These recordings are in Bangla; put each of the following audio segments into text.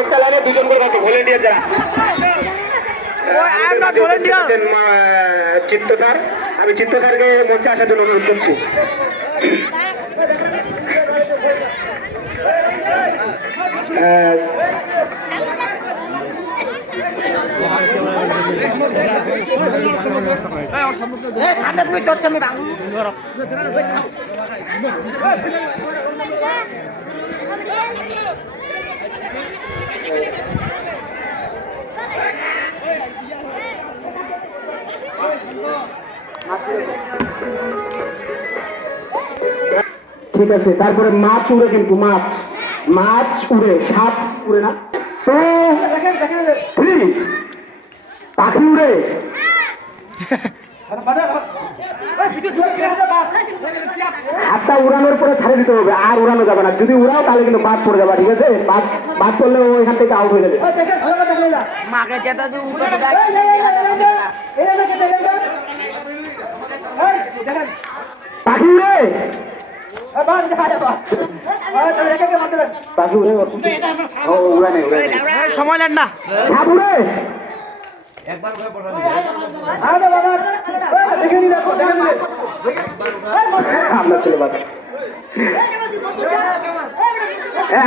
একটা লাইনে দুজন করে বাকি ভলেন্টিয়ার যারা চিত্ত স্যার, আমি চিত্ত স্যারকে মঞ্চে আসার জন্য অনুরোধ করছি। ঠিক আছে, তারপরে মাছ উড়ে, কিন্তু মাছ উড়ে, সাপ উড়ে না তো, পাখি উড়ে, হাতটা উড়ানোর পরে ছাড়ে দিতে হবে, আর উড়ানো যাবে না। যদি উড়াও তাহলে কিন্তু বাদ পড়ে যাবে, ঠিক আছে? বাদ পড়লে ও এখান থেকে আউট হয়ে যাবে। পাখি উড়ে, পাখি উড়ে, সময় নেন না। সাপ উড়ে,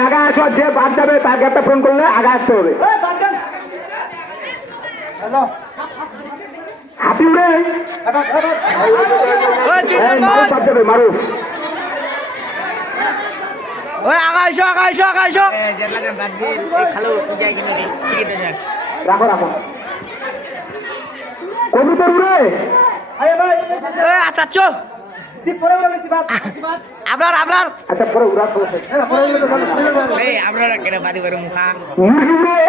আগে আসো, যে বাদ যাবে তাকে একটা ফোন করলে আগে আসতে হবে। হাতি উড়ে, বাদ যাবে মারুফ। রাখো রাখো। কবুতর উড়ে, আচ্ছা আপনার আচ্ছা পরে উড়া, আপনার কেন বাড়ি বাড়ি মুখা মুরগি উড়ে,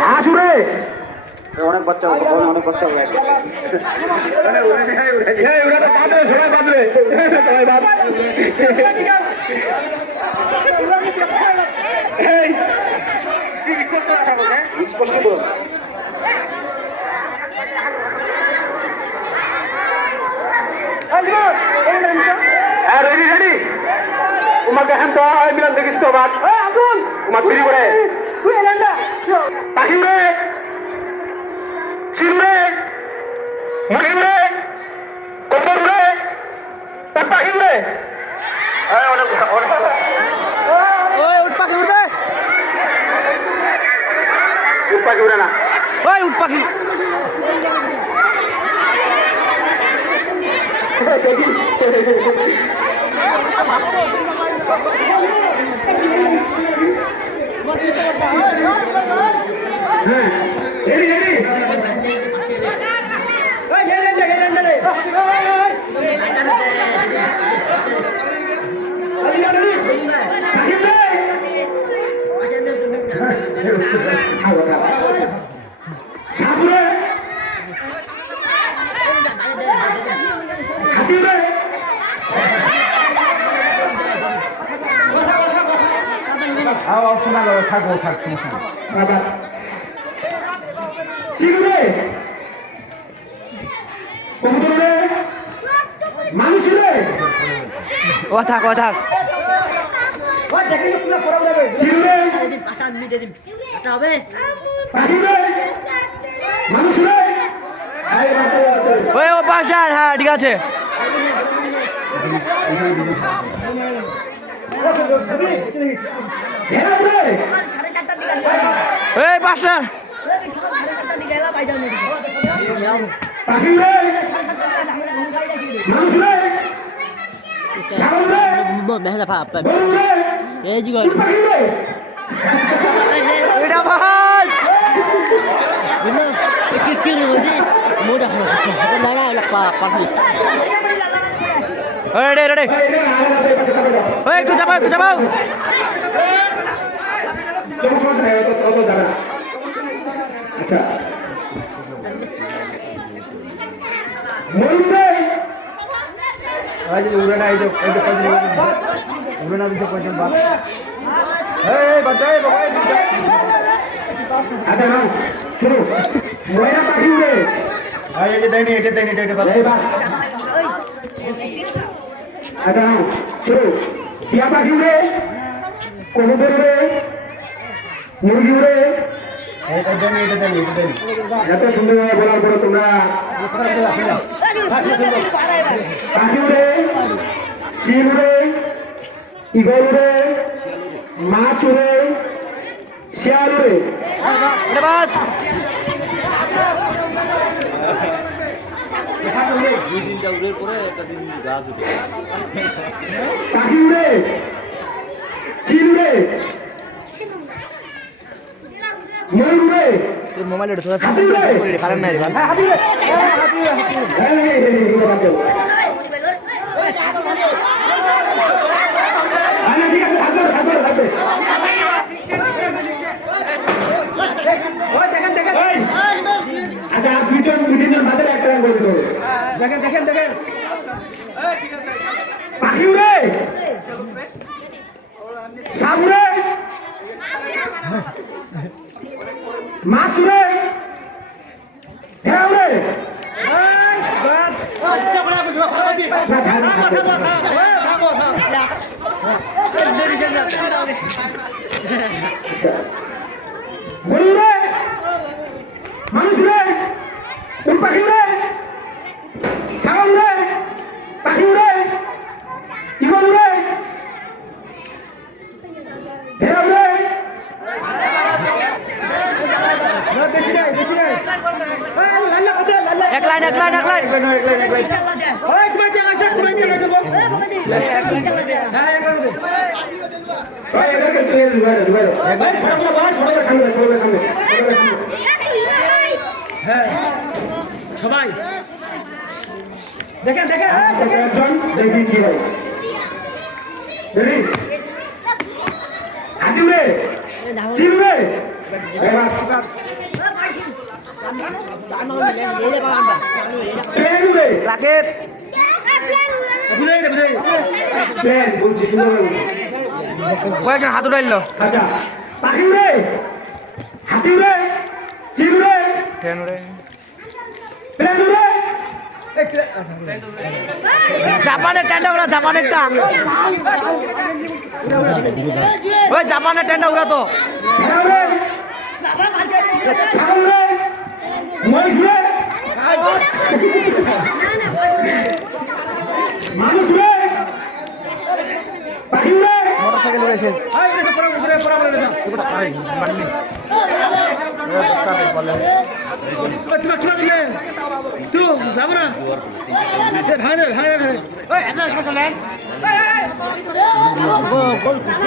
হাঁস উড়ে, অনেক বাচ্চা হবে, অনেক বাচ্চা হবে। সবাই বাঁধবে, স্পষ্ট করুন। রেডি রেডি, তোমাকে এখন তো মিলান দেখিস তো বাদ তোমার ফিরি করে পাখি উড়ে, চিড়ে, মুরগি উড়ে, কবুতর উড়ে, পাখি উড়ে, পাখি উঠবে, পাখি উড়ে না, ওই উঠ পাখি কথা ওই ও পাশার, হ্যাঁ ঠিক আছে। এই পাশার মেহলা ভাব এই জি গল এটা ভাই কি বলি মোটা হলো না না পাবলিশ রেডি রেডি ওই একটু যাবাও আচ্ছা মরুদে আজ উড়না এই যে উড়না দিতে পয়জন বাদ এই বাজায় বাবাই আচ্ছা নাও শুরু ময়না পাখি উড়ে এই যে দেয়নি এটা দেয়নি এটা ভালো এই বাস আচ্ছা শুরু টিয়া পাখি উড়ে কবুতর উড়ে মুরগি উড়ে এটা দেয়নি এটা দেয়নি এটা দেয়নি এত সুন্দরভাবে বলার পরে তোমরা পাখি উড়ে চিল উড়ে ইগল উড়ে মাছ উড়ে শিয়াল উড়ে পাখি উড়ে চিল উড়ে ময়ূর উড়ে মোবাইল থোড়া হাতি উড়ে কারণ নাই হাতি উড়ে আচ্ছা দুজন মাঝে একটা লাইন বলতে হবে দেখেন পাখি উড়ে সাপ উড়ে মাছ উড়ে ভেড়া উড়ে গরু উড়ে মানুষ উড়ে উট পাখি উড়ে ছাগল উড়ে পাখি উড়ে ইগল উড়ে ভেড়া উড়ে এক লাইন সবাই দেখেন একজন দেখি কি হয় হাতি উড়ে চিল উড়ে প্লেন উড়ে রাকেট প্লেন বলছি সুন্দর কয়েকজন হাত উঠাইল আচ্ছা পাখি উড়ে হাতি উড়ে চিল উড়ে ট্রেন উড়ে প্লেন উড়ে জাপানের ট্রেনটা উড়া জাপানেরটা ওই জাপানের ট্রেনটা উড়া তো ভেড়া উড়ে ছাগল উড়ে মহিষ উড়ে মানুষ উড়ে পাখি উড়ে মোটরসাইকেল উড়েছে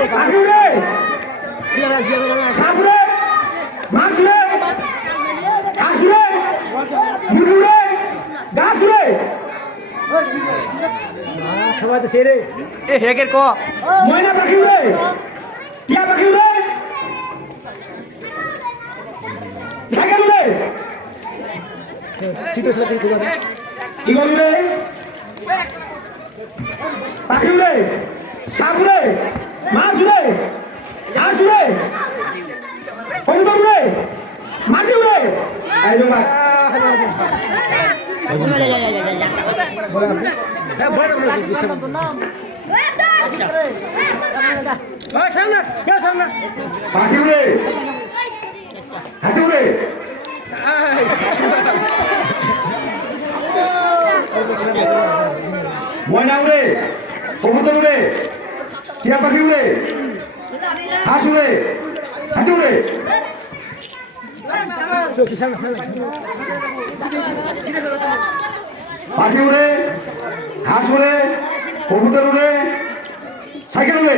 পাখি উড়ে সাপ উড়ে মাছ উড়ে হাঁস উড়ে মুরগি উড়ে গাছ উড়ে সবাই তো সেরে এ হেগের ক ময়না পাখি উড়ে টিয়া পাখি উড়ে সাইকেল উড়ে ইগল উড়ে পাখি উড়ে সাপ উড়ে মাছ উড়ে ঘাস উড়ে কবুতর উড়ে মাটি উড়ে পাখি উড়ে হাতি উড়ে ময়না উড়ে কবুতর উড়ে টিয়া পাখি উড়ে হাঁস উড়ে হাতি উড়ে পাখি উড়ে হাঁস উড়ে কবুতর উড়ে সাইকেল উড়ে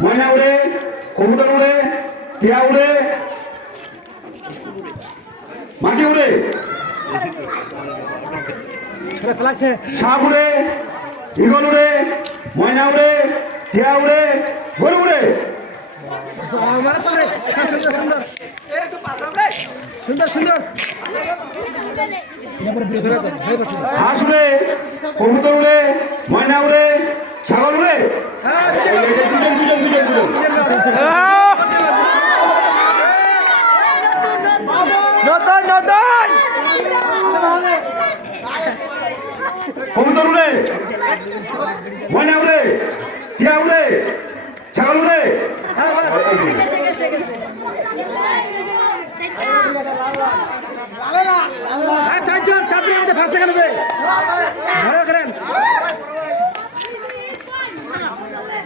ময়না উড়ে কবুতর উড়ে টিয়া উড়ে মাটি উড়ে সাপ উড়ে ইগল উড়ে ময়না উড়ে টিয়া উড়ে গরু উড়ে হাঁস উড়ে কবুতর উড়ে ময়না উড়ে ছাগল উড়ে দুজন নতুন নতুন কবুতর উড়ে, ময়না উড়ে, টিয়া উড়ে, ছাগল উড়ে।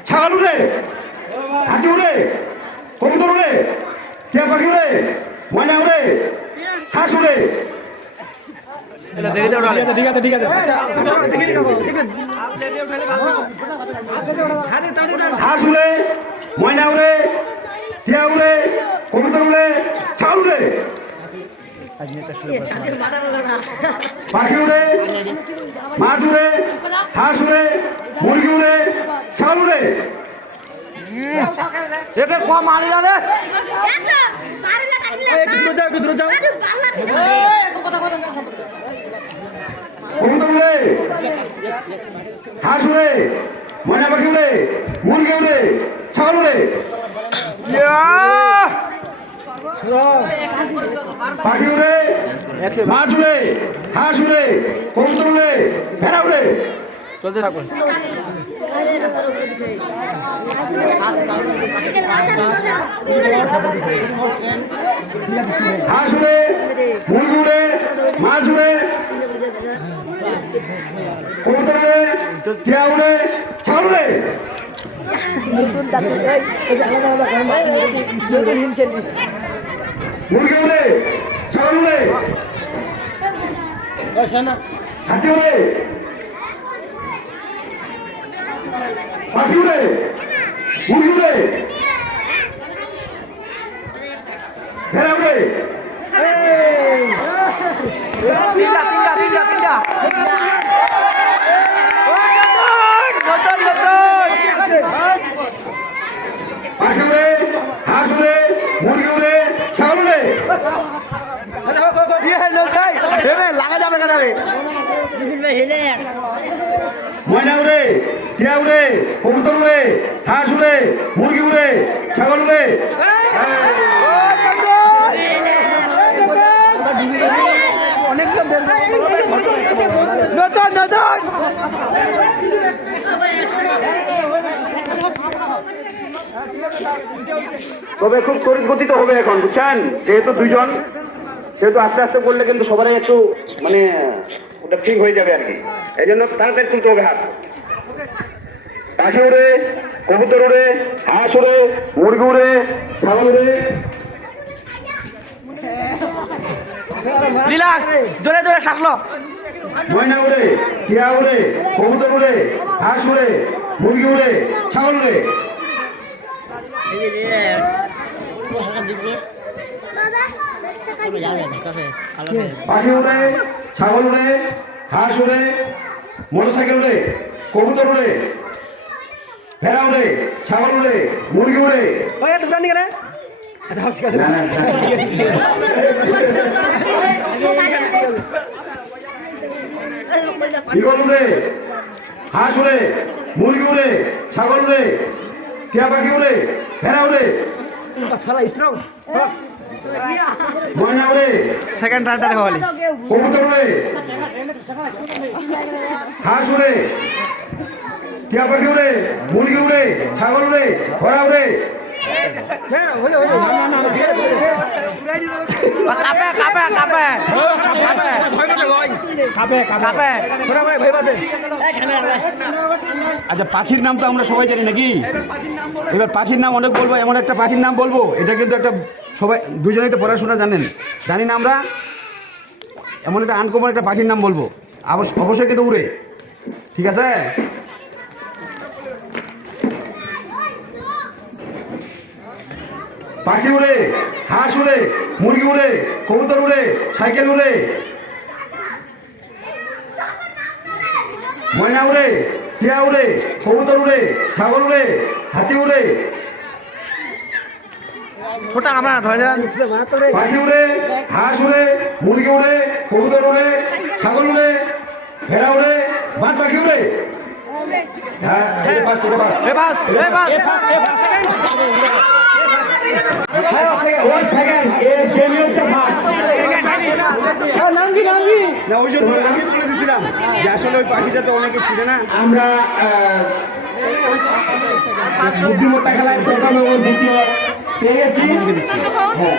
ছাগল উড়ে, হাতি উড়ে, কবুতর উড়ে, টিয়া পাখি উড়ে, ময়না উড়ে, হাঁস উড়ে। ঠিক আছে ঠিক আছে হাঁস উড়ে, ময়না উড়ে, টিয়া উড়ে, কবুতর উড়ে, ছাগল উড়ে, পাখি উড়ে, মাছ উড়ে, হাঁস উড়ে, মুরগি উড়ে, ছাগল উড়ে। এটা কম আনলা রে একটু দূরে যাও কবুতর উড়ে, হাঁস উড়ে, ময়না পাখি উড়ে, মুরগি উড়ে, ছাগল উড়ে, পাখি উড়ে, মাছ উড়ে, হাঁস উড়ে, কবুতর উড়ে, ভেড়া উড়ে। চলতে থাকুন হাঁস উড়ে, মুরগি উড়ে, মাছ উড়ে, কবুতর উড়ে, টিয়া উড়ে, ছাগল উড়ে। মুরগি উড়ে, ছাগল উড়ে, হাতি উড়ে, পাখি উড়ে, মুরগি উড়ে, ভেড়া উড়ে। তিনটা নতুন পাখি উড়ে, হাঁস উড়ে, মুরগি উড়ে, ছাগল উড়ে। লাগা যাবে কেন রে ময়না উড়ে, টিয়া উড়ে, কবুতর উড়ে, হাঁস উড়ে, মুরগি উড়ে, ছাগল উড়ে। নতুন নতুন তবে খুব তড়িৎ গতিতে হবে এখন, বুঝছেন? যেহেতু দুইজন, সেহেতু আস্তে আস্তে করলে কিন্তু সবারই একটু মানে ওটা ঠিক হয়ে যাবে আর কি। এই জন্য তাড়াতাড়ি তুলতে হবে হাত। পাখি উড়ে, কবুতর উড়ে, হাঁস উড়ে, মুরগি উড়ে, ছাগল উড়ে, রিল্যাক্স জোরে জোরে শ্বাস লো ময়না উড়ে, টিয়া উড়ে, কবুতর উড়ে, হাঁস উড়ে, মুরগি উড়ে, ছাগল উড়ে। পাখি উড়ে, ছাগল উড়ে, হাঁস উড়ে, মোটরসাইকেল উড়ে, কবুতর উড়ে, ভেড়া উড়ে, ছাগল উড়ে, মুরগি উড়ে। না, না, না। ঈগল উড়ে, হাঁস উড়ে, মুরগি উড়ে, ছাগল উড়ে, টিয়া পাখি উড়ে, ভেড়া উড়ে, ময়না উড়ে, সেকেন্ড টার্নটা দেখো বলি কবুতর উড়ে, হাঁস উড়ে, টিয়া পাখি উড়ে, মুরগি উড়ে, ছাগল উড়ে, ঘোড়া উড়ে। কাপে কাপে কাপে কাপে কাপে আচ্ছা, পাখির নাম তো আমরা সবাই জানি নাকি? এবার পাখির নাম অনেক বলবো, এমন একটা পাখির নাম বলবো, এটা কিন্তু একটা সবাই দুজনেই তো পড়াশোনা জানেন, জানি না আমরা? এমন একটা আনকমন একটা পাখির নাম বলবো, অবশ্যই কিন্তু উড়ে, ঠিক আছে? পাখি উড়ে, হাঁস উড়ে, মুরগি উড়ে, কবুতর উড়ে, সাইকেল উড়ে, ময়না উড়ে, টিয়া উড়ে, কবুতর উড়ে, ছাগল উড়ে, হাতি উড়ে, ছোটা আমরা ধরে যান পাখি উড়ে, হাঁস উড়ে, মুরগি উড়ে, কবুতর উড়ে, ছাগল উড়ে, ভেড়া উড়ে, বাজ পাখি উড়ে। হ্যাঁ এটা ফার্স্ট এটা ফার্স্ট ওই সেকেন্ড এ জেমি হচ্ছে ফার্স্ট না ওই জন্য আমি বলে দিছিলাম যে আসলে ওই পাখিটা তো অনেকে চিনে না। আমরা বুদ্ধিমত্তা খেলায় প্রথম এবং দ্বিতীয় পেয়ে গেছি। হ্যাঁ